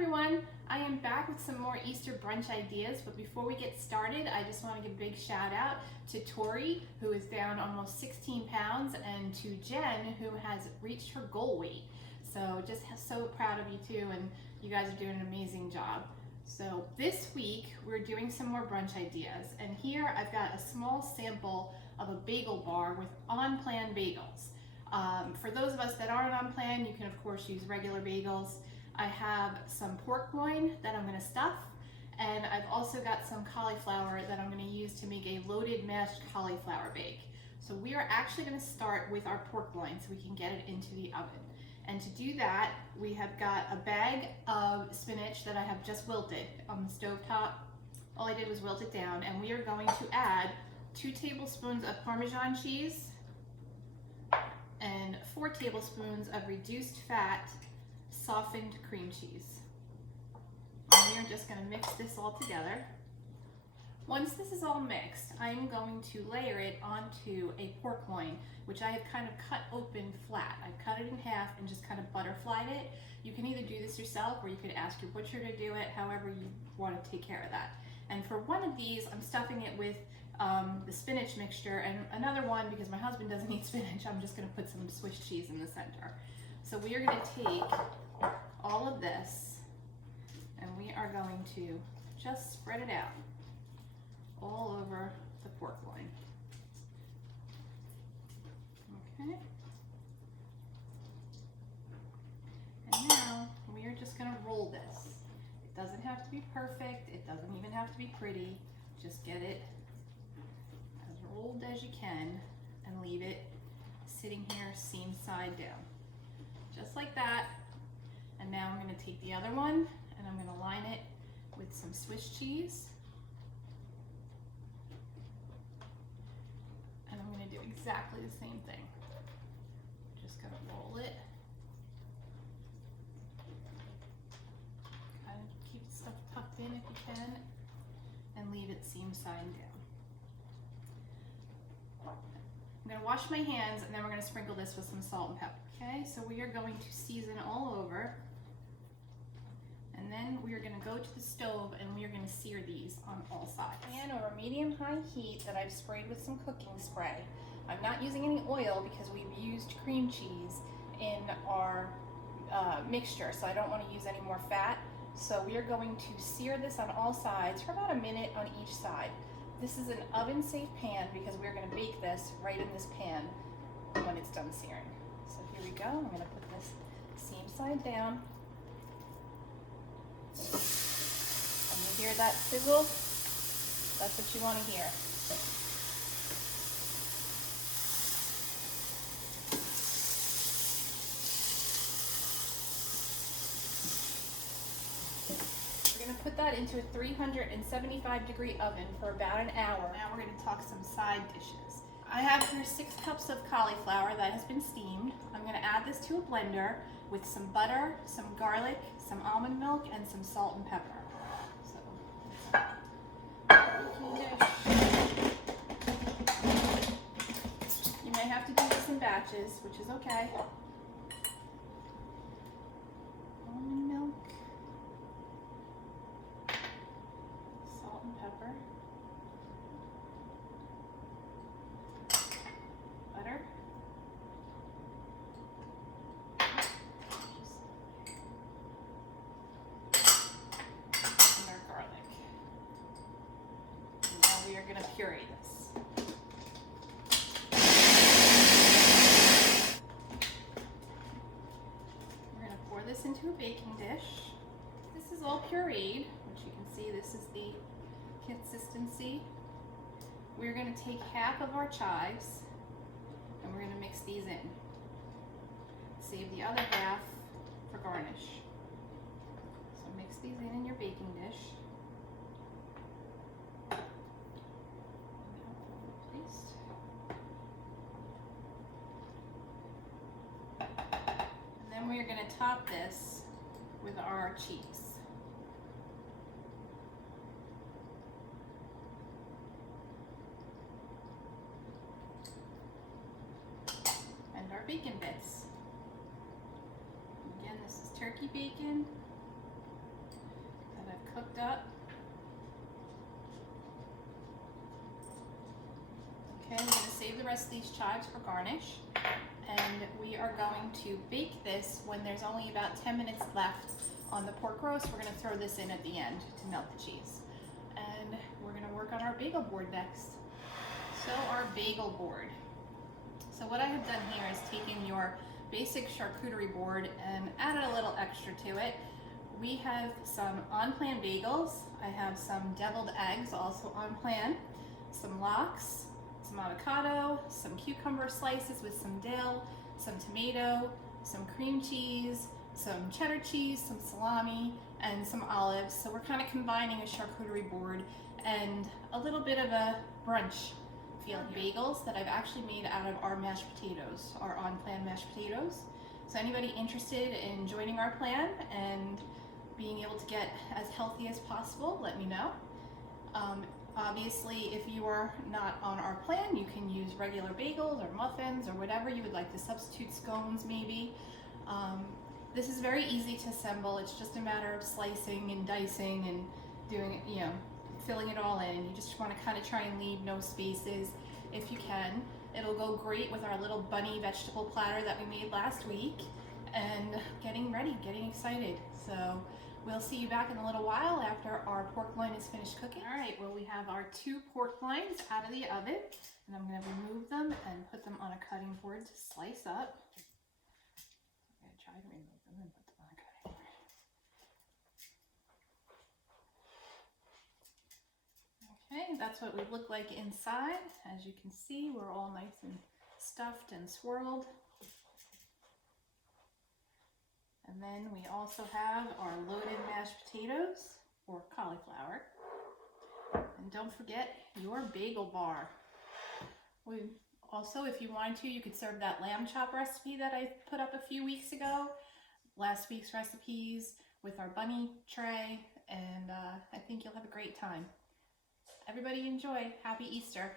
everyone, I am back with some more Easter brunch ideas, but before we get started, I just want to give a big shout out to Tori, who is down almost 16 pounds, and to Jen, who has reached her goal weight. So just so proud of you two, and you guys are doing an amazing job. So this week, we're doing some more brunch ideas, and here I've got a small sample of a bagel bar with on-plan bagels. For those of us that aren't on plan, you can of course use regular bagels. I have some pork loin that I'm going to stuff, and I've also got some cauliflower that I'm going to use to make a loaded mashed cauliflower bake. So we are actually going to start with our pork loin so we can get it into the oven. And to do that, we have got a bag of spinach that I have just wilted on the stovetop. All I did was wilt it down, and we are going to add 2 tablespoons of Parmesan cheese and 4 tablespoons of reduced fat softened cream cheese. And we are just going to mix this all together. Once this is all mixed, I'm going to layer it onto a pork loin, which I have kind of cut open flat. I've cut it in half and just kind of butterflied it. You can either do this yourself or you could ask your butcher to do it, however you want to take care of that. And for one of these, I'm stuffing it with the spinach mixture, and another one, because my husband doesn't eat spinach, I'm just going to put some Swiss cheese in the center. So we are going to take all of this and we are going to just spread it out all over the pork loin. Okay. And now we are just going to roll this. It doesn't have to be perfect. It doesn't even have to be pretty. Just get it as rolled as you can and leave it sitting here seam side down. Just like that. And now I'm going to take the other one and I'm going to line it with some Swiss cheese. And I'm going to do exactly the same thing. Just going to roll it. Kind of keep stuff tucked in if you can, and leave it seam side down. I'm going to wash my hands, and then we're going to sprinkle this with some salt and pepper. Okay, so we are going to season all over, and then we are going to go to the stove and we are going to sear these on all sides. Pan over medium-high heat that I've sprayed with some cooking spray. I'm not using any oil because we've used cream cheese in our mixture, so I don't want to use any more fat. So we are going to sear this on all sides for about a minute on each side. This is an oven-safe pan because we're going to bake this right in this pan when it's done searing. So here we go. I'm going to put this seam side down. And you hear that sizzle? That's what you want to hear. We're going to put that into a 375-degree oven for about an hour. Now we're going to talk some side dishes. I have here 6 cups of cauliflower that has been steamed. I'm going to add this to a blender with some butter, some garlic, some almond milk, and some salt and pepper. So, you may have to do this in batches, which is okay. Almond milk, salt and pepper. Butter, and our garlic. And now we are going to puree this. We're going to pour this into a baking dish. This is all pureed, which you can see this is the consistency. We're going to take half of our chives and we're going to mix these in. Save the other half for garnish. So mix these in your baking dish. And then we are going to top this with our cheese. Our bacon bits. Again, this is turkey bacon. cooked up. Okay, we're going to save the rest of these chives for garnish. And we are going to bake this when there's only about 10 minutes left on the pork roast. We're going to throw this in at the end to melt the cheese. And we're going to work on our bagel board next. So our bagel board. So what I have done here is taken your basic charcuterie board and added a little extra to it. We have some on-plan bagels. I have some deviled eggs also on plan, some lox, some avocado, some cucumber slices with some dill, some tomato, some cream cheese, some cheddar cheese, some salami, and some olives. So we're kind of combining a charcuterie board and a little bit of a brunch feel. Bagels that I've actually made out of our mashed potatoes, our on-plan mashed potatoes. So anybody interested in joining our plan and being able to get as healthy as possible, let me know. Obviously, if you are not on our plan, you can use regular bagels or muffins or whatever you would like to substitute, scones maybe. This is very easy to assemble. It's just a matter of slicing and dicing and doing, filling it all in. You just want to kind of try and leave no spaces if you can. It'll go great with our little bunny vegetable platter that we made last week, and getting ready, getting excited. So we'll see you back in a little while after our pork loin is finished cooking. All right, well, we have our 2 pork loins out of the oven, and I'm going to remove them and put them on a cutting board to slice up. I'm going to try to remove them and put them on a cutting board. Okay, that's what we look like inside. As you can see, we're all nice and stuffed and swirled. And then we also have our loaded mashed potatoes or cauliflower. And don't forget your bagel bar. We also, if you wanted to, you could serve that lamb chop recipe that I put up a few weeks ago. Last week's recipes with our bunny tray, and I think you'll have a great time. Everybody enjoy. Happy Easter.